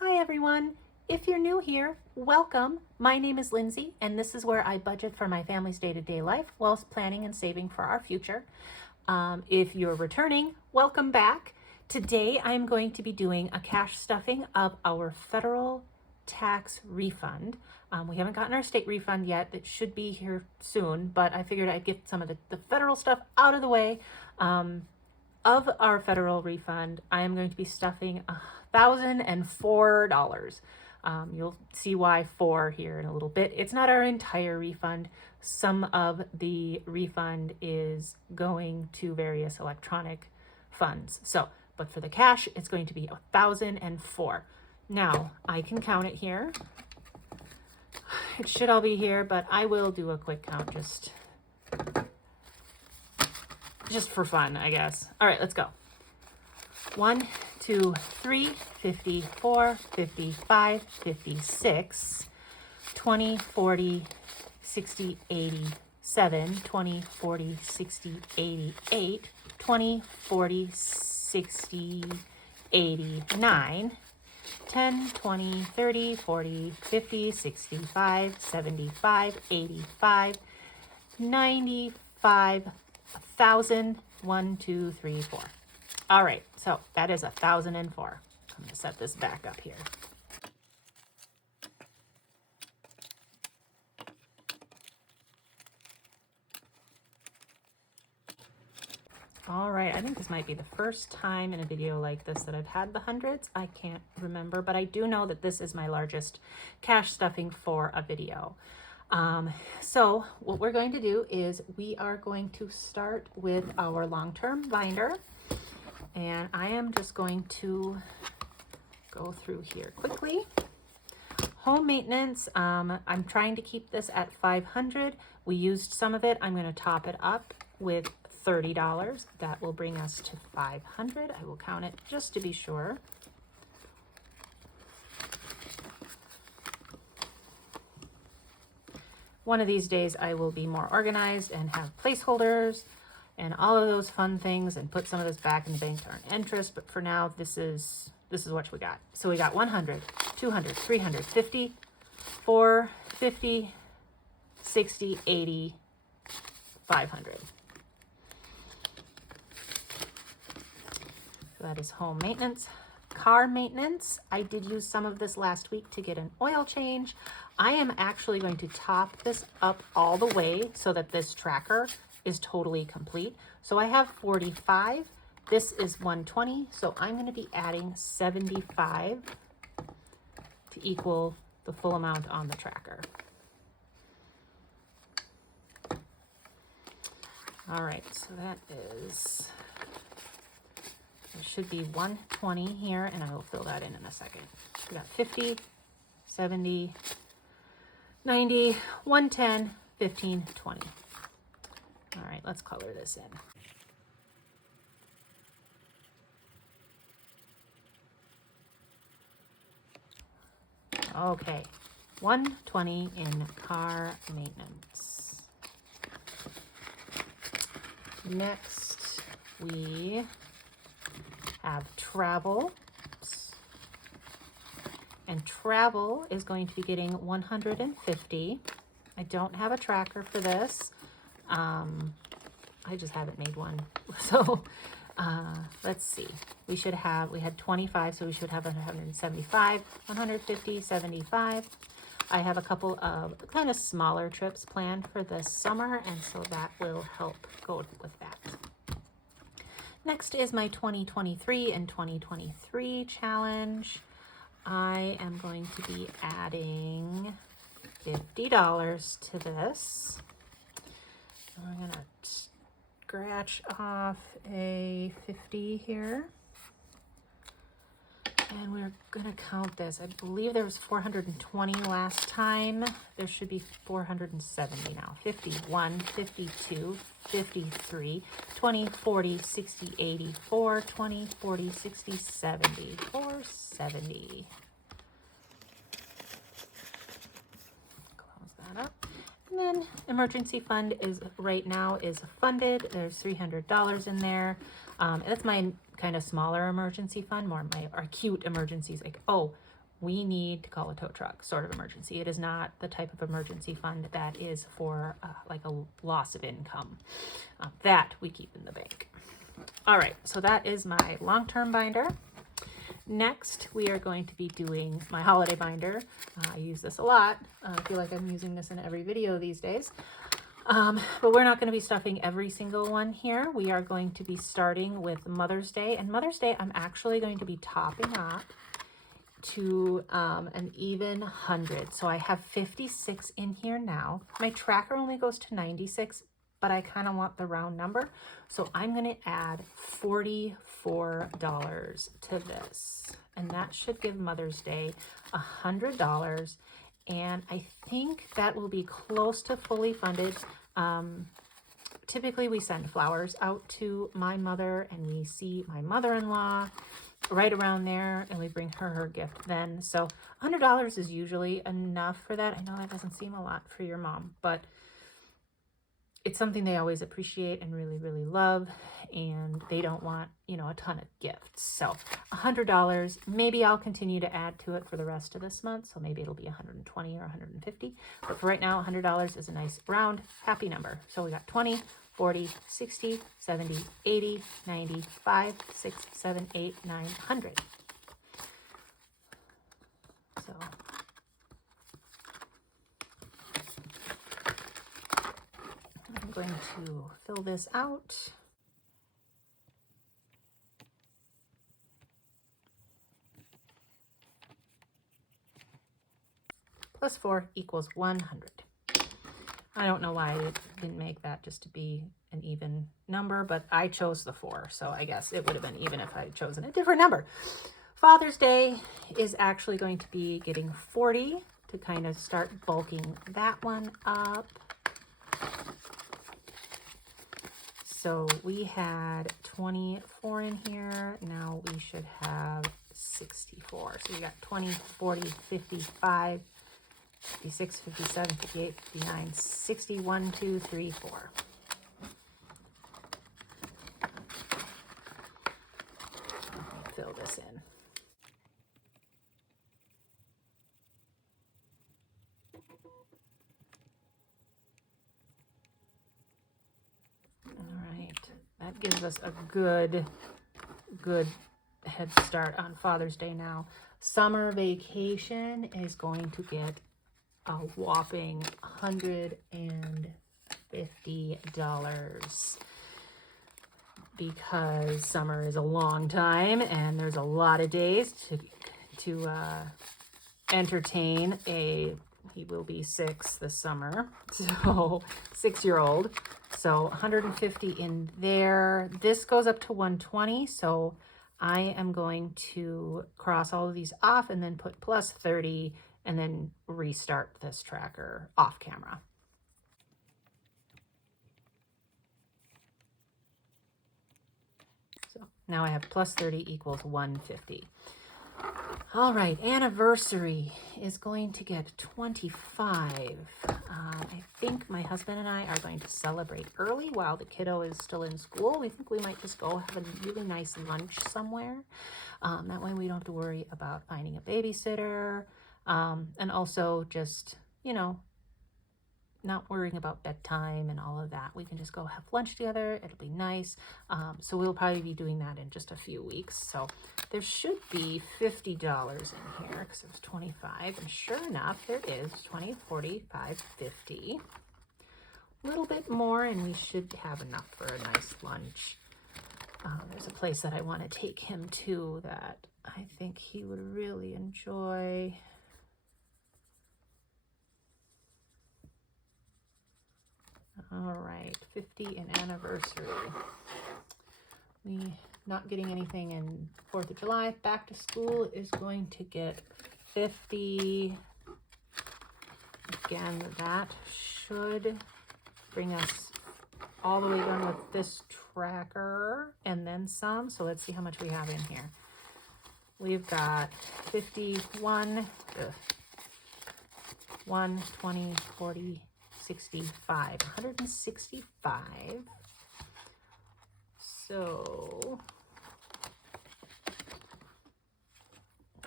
Hi everyone. If you're new here, welcome. My name is Lindsay, and this is where I budget for my family's day-to-day life whilst planning and saving for our future. If you're returning, welcome back. Today I'm going to be doing a cash stuffing of our federal tax refund. We haven't gotten our state refund yet. It should be here soon, but I figured I'd get some of the federal stuff out of the way. Of our federal refund, I am going to be stuffing $1,004. You'll see why 4 here in a little bit. It's not our entire refund. Some of the refund is going to various electronic funds. But for the cash, it's going to be 1,004. Now, I can count it here. It should all be here, but I will do a quick count just for fun, I guess. All right, let's go. 1, 2, 3, 54, 55, 56, 20, 40, 60, 87, 20, 40, 60, 88, 20, 40, 60, 89, 10, 20, 30, 40, 50, 65, 75, 85, 95, 1,000, 1, 2, 3, 4. All right, so that is 1,004. I'm gonna set this back up here. All right, I think this might be the first time in a video like this that I've had the hundreds. I can't remember, but I do know that this is my largest cash stuffing for a video. So what we're going to do is we are going to start with our long-term binder, and I am just going to go through here quickly. Home maintenance, I'm trying to keep this at $500. We used some of it. I'm going to top it up with $30. That will bring us to $500. I will count it just to be sure. One of these days I will be more organized and have placeholders and all of those fun things and put some of this back in the bank to earn interest. But for now, this is what we got. So we got 100, 200, 300, 50, 450, 60, 80, 500. So that is home maintenance. Car maintenance, I did use some of this last week to get an oil change. I am actually going to top this up all the way so that this tracker is totally complete. So I have 45. This is 120. So I'm going to be adding 75 to equal the full amount on the tracker. All right, so that is, there should be 120 here, and I will fill that in a second. We got 50, 70, 90, 110, 15, 20. All right, let's color this in. Okay, 120 in car maintenance. Next, we have travel. And travel is going to be getting 150. I don't have a tracker for this. I just haven't made one. So let's see. We had 25, so we should have 175, 150, 75. I have a couple of kind of smaller trips planned for this summer, and so that will help go with that. Next is my 2023 and 2023 challenge. I am going to be adding $50 to this. So I'm going to scratch off a 50 here. And we're going to count this. I believe there was 420 last time. There should be 470 now. 51, 52, 53, 20, 40, 60, 80, 420, 40, 60, 70, 470. Close that up. And then emergency fund is right now is funded. There's $300 in there. That's my kind of smaller emergency fund, more my acute emergencies, like, oh, we need to call a tow truck, sort of emergency. It is not the type of emergency fund that is for like a loss of income. That we keep in the bank. All right, so that is my long-term binder. Next, we are going to be doing my holiday binder. I use this a lot. I feel like I'm using this in every video these days. But we're not going to be stuffing every single one here. We are going to be starting with Mother's Day. And Mother's Day, I'm actually going to be topping up to an even 100. So I have 56 in here now. My tracker only goes to 96, but I kind of want the round number. So I'm going to add $44 to this. And that should give Mother's Day $100. And I think that will be close to fully funded. Typically we send flowers out to my mother, and we see my mother-in-law right around there, and we bring her gift then. So $100 is usually enough for that. I know that doesn't seem a lot for your mom, but it's something they always appreciate and really, really love, and they don't want, you know, a ton of gifts. So $100, maybe I'll continue to add to it for the rest of this month. So maybe it'll be 120 or 150, but for right now, $100 is a nice round, happy number. So we got 20, 40, 60, 70, 80, 90, 5, 6, 7, 8, 9, 100. So I'm going to fill this out. Plus 4 equals 100. I don't know why it didn't make that just to be an even number, but I chose the 4, so I guess it would have been even if I had chosen a different number. Father's Day is actually going to be getting 40 to kind of start bulking that one up. So we had 24 in here. Now we should have 64. So we got 20, 40, 55, 56, 57, 58, 59, 60, 1, 2, 3, 4. Let me fill this in. That gives us a good head start on Father's Day now. Summer vacation is going to get a whopping $150 because summer is a long time and there's a lot of days to entertain he will be 6 this summer, so 6-year-old. So 150 in there. This goes up to 120. So I am going to cross all of these off and then put plus 30 and then restart this tracker off camera. So now I have plus 30 equals 150. All right, anniversary is going to get 25. I think my husband and I are going to celebrate early while the kiddo is still in school. We think we might just go have a really nice lunch somewhere. That way we don't have to worry about finding a babysitter. And also just, you know, not worrying about bedtime and all of that. We can just go have lunch together. It'll be nice. So we'll probably be doing that in just a few weeks. So there should be $50 in here because it was 25. And sure enough, there is 20, 40, 5, 50. A little bit more and we should have enough for a nice lunch. There's a place that I want to take him to that I think he would really enjoy. All right, 50 in anniversary. We not getting anything in 4th of July. Back to school is going to get 50. Again, that should bring us all the way done with this tracker and then some. So let's see how much we have in here. We've got 51, 1, 20, 40, 65, 165. So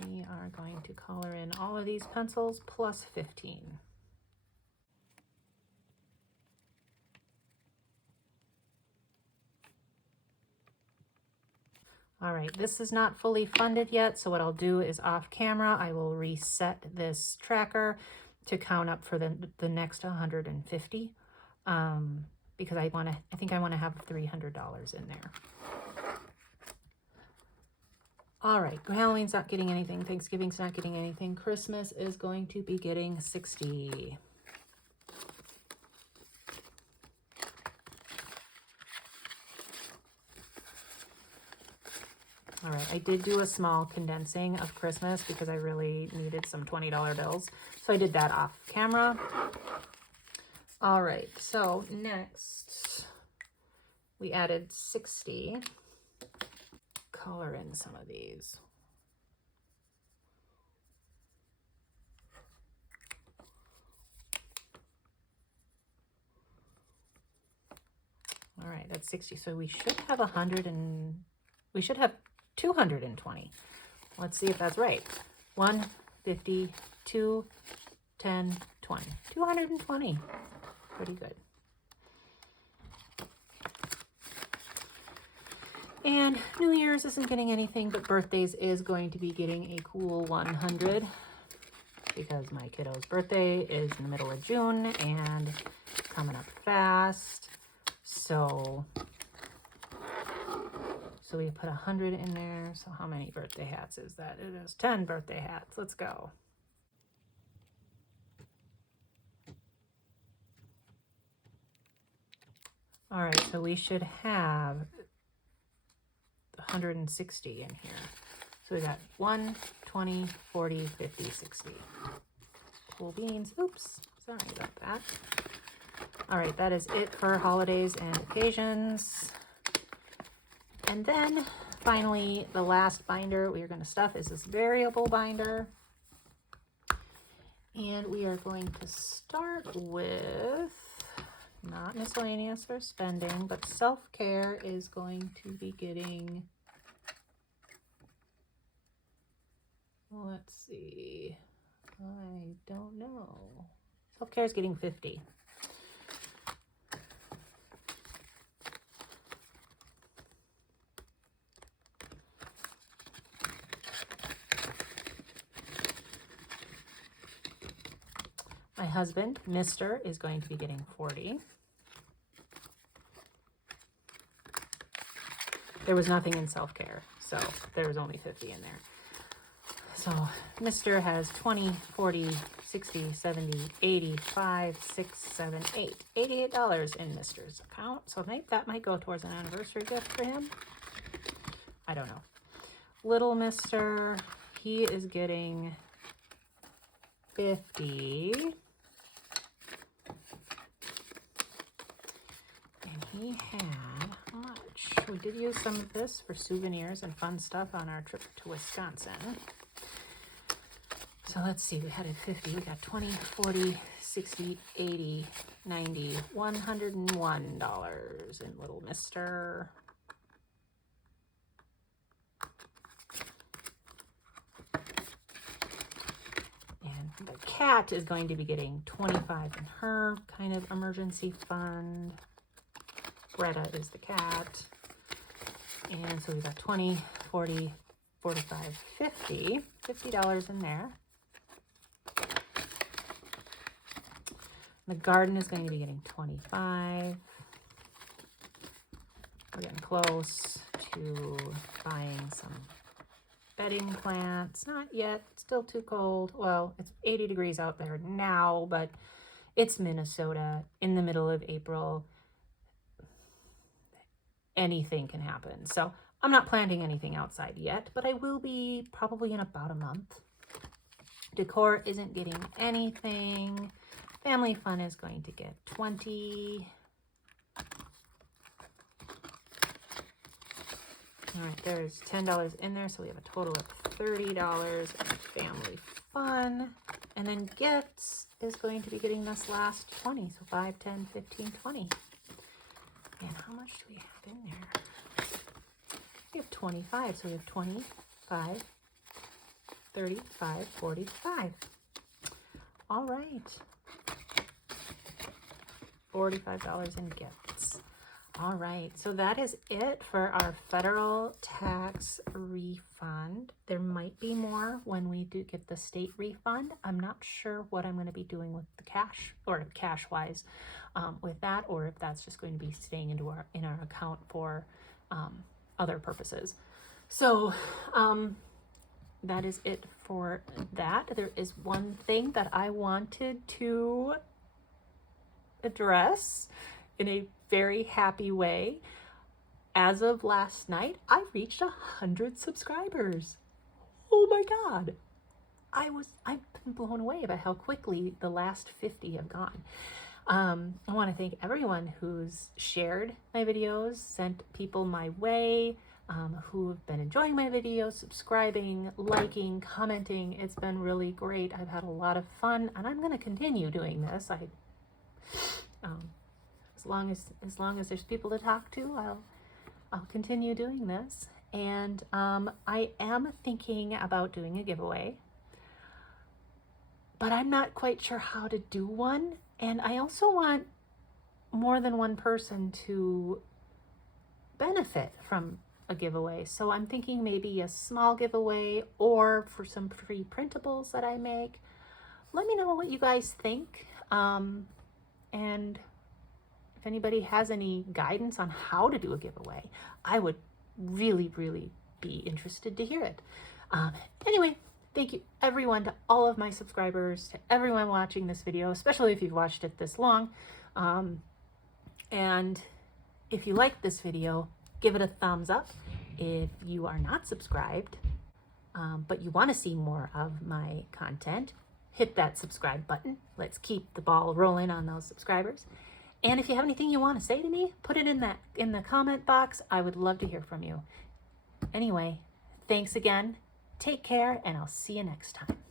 we are going to color in all of these pencils plus 15. All right, this is not fully funded yet, so what I'll do is off camera, I will reset this tracker to count up for the next 150, because I think I want to have $300 in there. All right, Halloween's not getting anything, Thanksgiving's not getting anything, Christmas is going to be getting 60. All right, I did do a small condensing of Christmas because I really needed some $20 bills. So I did that off camera. All right, so next we added 60. Color in some of these. All right, that's 60. So we should have 220. Let's see if that's right. 1, 50, 2, 10, 20. 220. Pretty good. And New Year's isn't getting anything, but birthdays is going to be getting a cool 100 because my kiddo's birthday is in the middle of June and it's coming up fast. So we put 100 in there. So how many birthday hats is that? It is 10 birthday hats. Let's go. All right, so we should have 160 in here. So we got 1, 20, 40, 50, 60. Cool beans. Oops, sorry about that. All right, that is it for holidays and occasions. And then finally, the last binder we are going to stuff is this variable binder. And we are going to start with not miscellaneous or spending, but self-care is going to be getting, let's see, I don't know. Self-care is getting 50. My husband, Mr., is going to be getting 40. There was nothing in self-care, so there was only 50 in there. So Mr. has 20, 40, 60, 70, 85, 6, 7, 8. $88 in Mr.'s account. So that might go towards an anniversary gift for him. I don't know. Little Mr., he is getting 50. And he had, how much? We did use some of this for souvenirs and fun stuff on our trip to Wisconsin. So let's see, we had it 50, we got 20, 40, 60, 80, 90, $101 in Little Mr. And the cat is going to be getting 25 in her kind of emergency fund. Greta is the cat. And so we got 20, 40, 45, 50. $50 in there. The garden is going to be getting 25. We're getting close to buying some bedding plants. Not yet, still too cold. Well, it's 80 degrees out there now, but it's Minnesota in the middle of April. Anything can happen. So I'm not planting anything outside yet, but I will be probably in about a month. Decor isn't getting anything. Family fun is going to get 20. All right, there's $10 in there, so we have a total of $30 in family fun. And then gifts is going to be getting this last 20, so 5, 10, 15, 20. And how much do we have in there? We have 25, so we have 25, $35.45. All right. $45 in gifts. All right, so that is it for our federal tax refund. There might be more when we do get the state refund. I'm not sure what I'm going to be doing with the cash, or cash-wise with that, or if that's just going to be staying in our account for other purposes. So that is it for that. There is one thing that I wanted to address in a very happy way. As of last night, I reached 100 subscribers. Oh my God. I've been blown away by how quickly the last 50 have gone. I want to thank everyone who's shared my videos, sent people my way, who have been enjoying my videos, subscribing, liking, commenting. It's been really great. I've had a lot of fun, and I'm going to continue doing this. As long as there's people to talk to, I'll continue doing this. And I am thinking about doing a giveaway, but I'm not quite sure how to do one. And I also want more than one person to benefit from a giveaway. So I'm thinking maybe a small giveaway, or for some free printables that I make. Let me know what you guys think. And if anybody has any guidance on how to do a giveaway, I would really, really be interested to hear it. Anyway, thank you everyone, to all of my subscribers, to everyone watching this video, especially if you've watched it this long. And if you like this video, give it a thumbs up. If you are not subscribed, but you want to see more of my content, hit that subscribe button. Let's keep the ball rolling on those subscribers. And if you have anything you want to say to me, put it in the comment box. I would love to hear from you. Anyway, thanks again. Take care, and I'll see you next time.